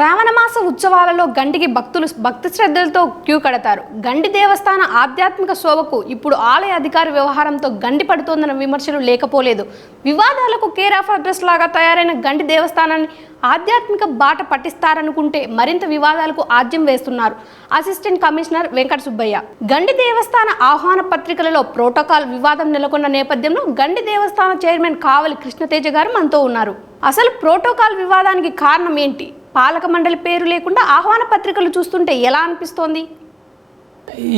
శ్రావణమాస ఉత్సవాలలో గండికి భక్తులు భక్తి శ్రద్ధలతో క్యూ కడతారు. గండి దేవస్థాన ఆధ్యాత్మిక శోభకు ఇప్పుడు ఆలయ అధికారి వ్యవహారంతో గండి పడుతోందన్న విమర్శలు లేకపోలేదు. వివాదాలకు కేర్ ఆఫ్ అడ్రస్ లాగా తయారైన గండి దేవస్థానాన్ని ఆధ్యాత్మిక బాట పట్టిస్తారనుకుంటే మరింత వివాదాలకు ఆద్యం వేస్తున్నారు అసిస్టెంట్ కమిషనర్ వెంకట సుబ్బయ్య. గండి దేవస్థాన ఆహ్వాన పత్రికలలో ప్రోటోకాల్ వివాదం నెలకొన్న నేపథ్యంలో గండి దేవస్థాన చైర్మన్ కావలి కృష్ణతేజ గారు మనతో ఉన్నారు. అసలు ప్రోటోకాల్ వివాదానికి కారణం ఏంటి? పాలక మండలి పేరు లేకుండా ఆహ్వాన పత్రికలు చూస్తుంటే ఎలా అనిపిస్తోంది?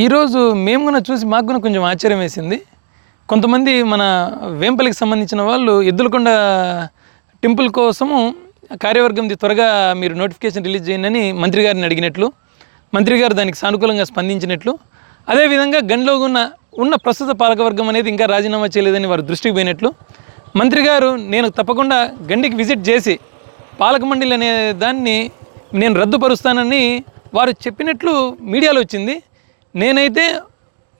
ఈరోజు మేము కూడా చూసి మాకు కూడా కొంచెం ఆశ్చర్యం వేసింది. కొంతమంది మన వేంపల్లికి సంబంధించిన వాళ్ళు ఎద్దులకొండ టెంపుల్ కోసము కార్యవర్గంది త్వరగా మీరు నోటిఫికేషన్ రిలీజ్ చేయండి అని మంత్రి గారిని అడిగినట్లు మంత్రి గారు దానికి సానుకూలంగా స్పందించినట్లు. అదేవిధంగా గండిలో ఉన్న ఉన్న ప్రస్తుత పాలకవర్గం అనేది ఇంకా రాజీనామా చేయలేదని వారు దృష్టికి పోయినట్లు. మంత్రి గారు నేను తప్పకుండా గండికి విజిట్ చేసి పాలక మండలి అనే దాన్ని నేను రద్దుపరుస్తానని వారు చెప్పినట్లు మీడియాలో వచ్చింది. నేనైతే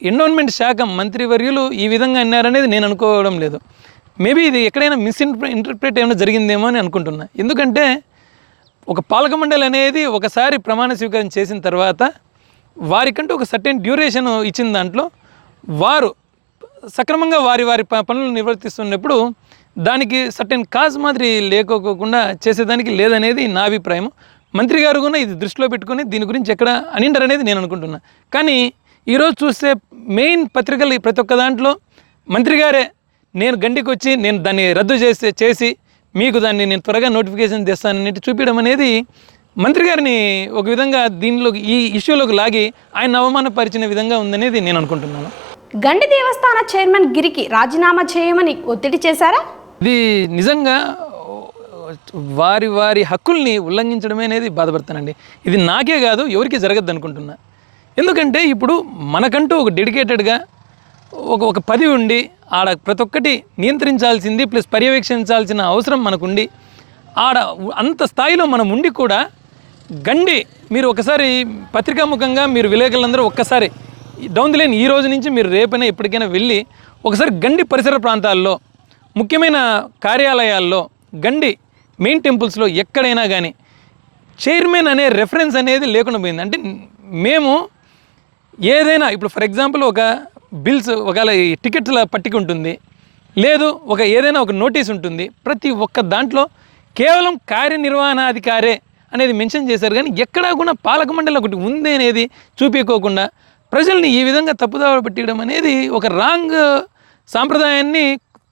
ఎండోన్మెంట్ శాఖ మంత్రివర్యులు ఈ విధంగా అన్నారనేది నేను అనుకోవడం లేదు. మేబీ ఇది ఎక్కడైనా మిస్ఇంటర్ప్రిట్ ఏమైనా జరిగిందేమో అని అనుకుంటున్నా. ఎందుకంటే ఒక పాలక మండలి అనేది ఒకసారి ప్రమాణ స్వీకారం చేసిన తర్వాత వారికంటూ ఒక సర్టెన్ డ్యూరేషన్ ఇచ్చిన దాంట్లో వారు సక్రమంగా వారి వారి ప- పనులు నిర్వర్తిస్తున్నప్పుడు దానికి సర్టెన్ కాజ్ మాదిరి లేకోకుండా చేసేదానికి లేదనేది నా అభిప్రాయం మంత్రి గారు కూడా ఇది దృష్టిలో పెట్టుకుని దీని గురించి ఎక్కడ అనిండరు అనేది నేను అనుకుంటున్నా. కానీ ఈరోజు చూస్తే మెయిన్ పత్రికలు ప్రతి ఒక్క దాంట్లో మంత్రి గారే నేను గండికి వచ్చి నేను దాన్ని రద్దు చేసి చేసి మీకు దాన్ని నేను త్వరగా నోటిఫికేషన్ తెస్తానని చూపించడం అనేది మంత్రి గారిని ఒక విధంగా దీనిలోకి ఈ ఇష్యూలోకి లాగి ఆయన అవమానపరిచిన విధంగా ఉందనేది నేను అనుకుంటున్నాను. గండి దేవస్థాన చైర్మన్ గిరికి రాజీనామా చేయమని ఒత్తిడి చేశారా? ఇది నిజంగా వారి వారి హక్కుల్ని ఉల్లంఘించడమే అనేది బాధపడతానండి. ఇది నాకే కాదు ఎవరికి జరగద్దు అనుకుంటున్నా. ఎందుకంటే ఇప్పుడు మనకంటూ ఒక డెడికేటెడ్గా ఒక ఒక పది ఉండి ఆడ ప్రతి ఒక్కటి నియంత్రించాల్సింది ప్లస్ పర్యవేక్షించాల్సిన అవసరం మనకుండి ఆడ అంత స్థాయిలో మనం ఉండి కూడా గండి మీరు ఒకసారి పత్రికాముఖంగా మీరు విలేకరులందరూ ఒక్కసారి డౌన్ ది లైన్ ఈ రోజు నుంచి మీరు రేపైనా ఎప్పటికైనా వెళ్ళి ఒకసారి గండి పరిసర ప్రాంతాల్లో ముఖ్యమైన కార్యాలయాల్లో గండి మెయిన్ టెంపుల్స్లో ఎక్కడైనా కానీ చైర్మన్ అనే రెఫరెన్స్ అనేది లేకుండా పోయింది. అంటే మేము ఏదైనా ఇప్పుడు ఫర్ ఎగ్జాంపుల్ ఒక బిల్స్ ఒకవేళ ఈ టికెట్ల పట్టిక ఉంటుంది లేదు ఒక ఏదైనా ఒక నోటీస్ ఉంటుంది ప్రతి ఒక్క దాంట్లో కేవలం కార్యనిర్వహణాధికారే అనేది మెన్షన్ చేశారు. కానీ ఎక్కడా కూడా పాలక మండలి ఒకటి ఉంది అనేది చూపించుకోకుండా ప్రజల్ని ఈ విధంగా తప్పుదావ పెట్టడం అనేది ఒక రాంగ్ సాంప్రదాయాన్ని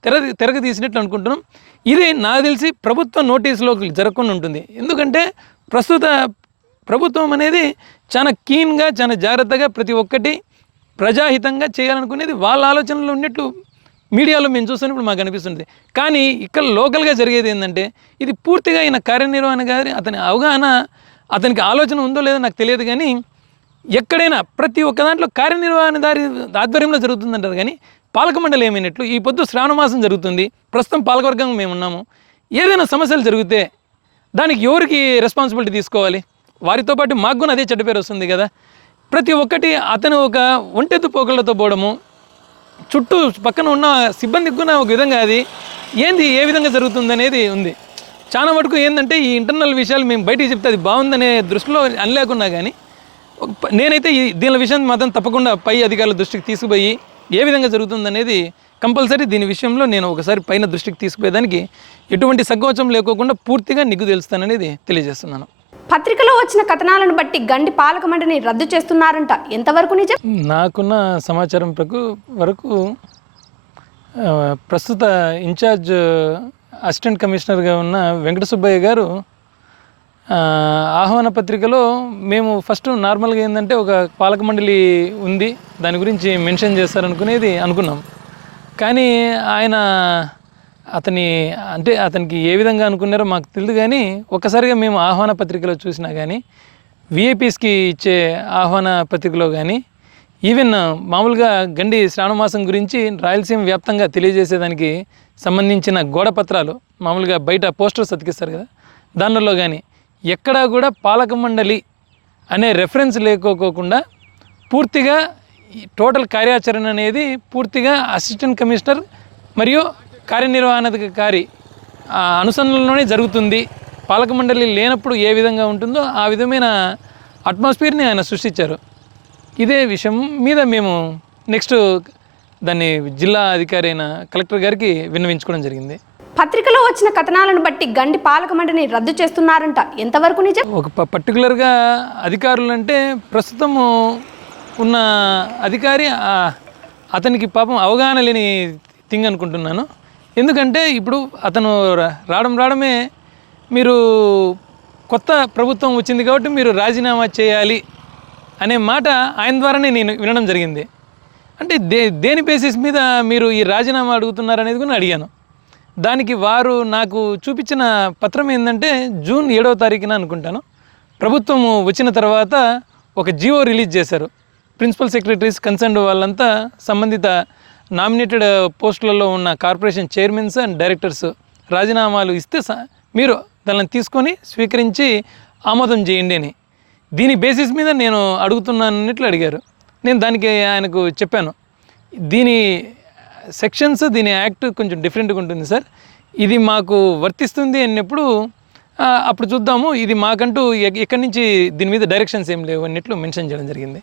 తెర తెరగ తీసినట్లు అనుకుంటున్నాం. ఇది నాకు తెలిసి ప్రభుత్వ నోటీసులోకి జరగకుండా ఉంటుంది. ఎందుకంటే ప్రస్తుత ప్రభుత్వం అనేది చాలా కీన్గా చాలా జాగ్రత్తగా ప్రతి ఒక్కటి ప్రజాహితంగా చేయాలనుకునేది వాళ్ళ ఆలోచనలో ఉన్నట్లు మీడియాలో మేము చూస్తున్నప్పుడు మాకు అనిపిస్తుంది కానీ ఇక్కడ లోకల్గా జరిగేది ఏంటంటే ఇది పూర్తిగా ఈయన కార్యనిర్వహణ గారి అతని అవగాహన అతనికి ఆలోచన ఉందో లేదో నాకు తెలియదు కానీ ఎక్కడైనా ప్రతి ఒక్క దాంట్లో కార్యనిర్వహణ దారి ఆధ్వర్యంలో జరుగుతుందంటారు కానీ పాలక మండలి ఏమైనట్లు ఈ పొద్దు శ్రావణమాసం జరుగుతుంది. ప్రస్తుతం పాలకవర్గం మేము ఉన్నాము. ఏదైనా సమస్యలు జరిగితే దానికి ఎవరికి రెస్పాన్సిబిలిటీ తీసుకోవాలి? వారితో పాటు మాకు కూడా అదే చెడ్డ పేరు వస్తుంది కదా. ప్రతి ఒక్కటి అతను ఒక ఒంటెత్తు పోకళ్ళతో పోవడము చుట్టూ పక్కన ఉన్న సిబ్బందికి కూడా ఒక విధంగా అది ఏంది ఏ విధంగా జరుగుతుంది అనేది ఉంది. చాలా మటుకు ఏంటంటే ఈ ఇంటర్నల్ విషయాలు మేము బయటికి చెప్తే అది బాగుందనే దృష్టిలో అనలేకున్నా కానీ నేనైతే ఈ దీని విషయం మాత్రం తప్పకుండా పై అధికారుల దృష్టికి తీసుకుపోయి ఏ విధంగా జరుగుతుందనేది కంపల్సరీ దీని విషయంలో నేను ఒకసారి పైన దృష్టికి తీసుకుపోయేదానికి ఎటువంటి సగ్గోచం లేకోకుండా పూర్తిగా నిగ్గు తెలుస్తాననేది తెలియజేస్తున్నాను. పత్రికలో వచ్చిన కథనాలను బట్టి గండి పాలక మండలిని రద్దు చేస్తున్నారంట. ఎంతవరకు నిజం? నాకున్న సమాచారం ప్రకు వరకు ప్రస్తుత ఇన్ఛార్జ్ అసిస్టెంట్ కమిషనర్గా ఉన్న వెంకట సుబ్బయ్య గారు ఆహ్వాన పత్రికలో మేము ఫస్ట్ నార్మల్గా ఏంటంటే ఒక పాలక మండలి ఉంది దాని గురించి మెన్షన్ చేస్తారనుకునేది అనుకున్నాం. కానీ ఆయన అతని అంటే అతనికి ఏ విధంగా అనుకున్నారో మాకు తెలియదు కానీ ఒక్కసారిగా మేము ఆహ్వాన పత్రికలో చూసినా కానీ విఐపీస్కి ఇచ్చే ఆహ్వాన పత్రికలో కానీ ఈవెన్ మామూలుగా గండి శ్రావణమాసం గురించి రాయలసీమ వ్యాప్తంగా తెలియజేసేదానికి సంబంధించిన గోడ పత్రాలు మామూలుగా బయట పోస్టర్స్ అతికిస్తారు కదా దానిలో కానీ ఎక్కడా కూడా పాలక మండలి అనే రెఫరెన్స్ లేకోకోకుండా పూర్తిగా టోటల్ కార్యాచరణ అనేది పూర్తిగా అసిస్టెంట్ కమిషనర్ మరియు కార్యనిర్వహణాధికారి అనుసంధానంలోనే జరుగుతుంది. పాలక మండలి లేనప్పుడు ఏ విధంగా ఉంటుందో ఆ విధమైన అట్మాస్ఫియర్ని ఆయన సృష్టించారు. ఇదే విషయం మీద మేము నెక్స్ట్ దాన్ని జిల్లా అధికారి అయిన కలెక్టర్ గారికి విన్నవించుకోవడం జరిగింది. పత్రికలో వచ్చిన కథనాలను బట్టి గండి పాలక మండలిని రద్దు చేస్తున్నారంట. ఎంతవరకు నిజం? ఒక పర్టికులర్గా అధికారులు అంటే ప్రస్తుతము ఉన్న అధికారి అతనికి పాపం అవగాహన లేని థింగ్ అనుకుంటున్నాను. ఎందుకంటే ఇప్పుడు అతను రా- రావడం రావడమే మీరు కొత్త ప్రభుత్వం వచ్చింది కాబట్టి మీరు రాజీనామా చేయాలి అనే మాట ఆయన ద్వారానే నేను వినడం జరిగింది. అంటే దే దేని బేసిస్ మీద మీరు ఈ రాజీనామా అడుగుతున్నారనేది కూడా అడిగాను. దానికి వారు నాకు చూపించిన పత్రం ఏంటంటే జూన్ ఏడవ తారీఖున అనుకుంటాను. ప్రభుత్వం వచ్చిన తర్వాత ఒక జియో రిలీజ్ చేశారు. ప్రిన్సిపల్ సెక్రటరీస్ కన్సర్న్ వాళ్ళంతా సంబంధిత నామినేటెడ్ పోస్టులలో ఉన్న కార్పొరేషన్ చైర్మన్స్ అండ్ డైరెక్టర్స్ రాజీనామాలు ఇస్తే స- మీరు దాన్ని తీసుకొని స్వీకరించి ఆమోదం చేయండి అని. దీని బేసిస్ మీద నేను అడుగుతున్నానన్నట్లు అడిగారు. నేను దానికి ఆయనకు చెప్పాను. దీని సెక్షన్స్ దీని యాక్ట్ కొంచెం డిఫరెంట్గా ఉంటుంది సార్. ఇది మాకు వర్తిస్తుంది అన్నప్పుడు అప్పుడు చూద్దాము. ఇది మాకంటూ ఎ- ఎక్కడి నుంచి దీని మీద డైరెక్షన్స్ ఏం లేవు అన్నట్లు మెన్షన్ చేయడం జరిగింది.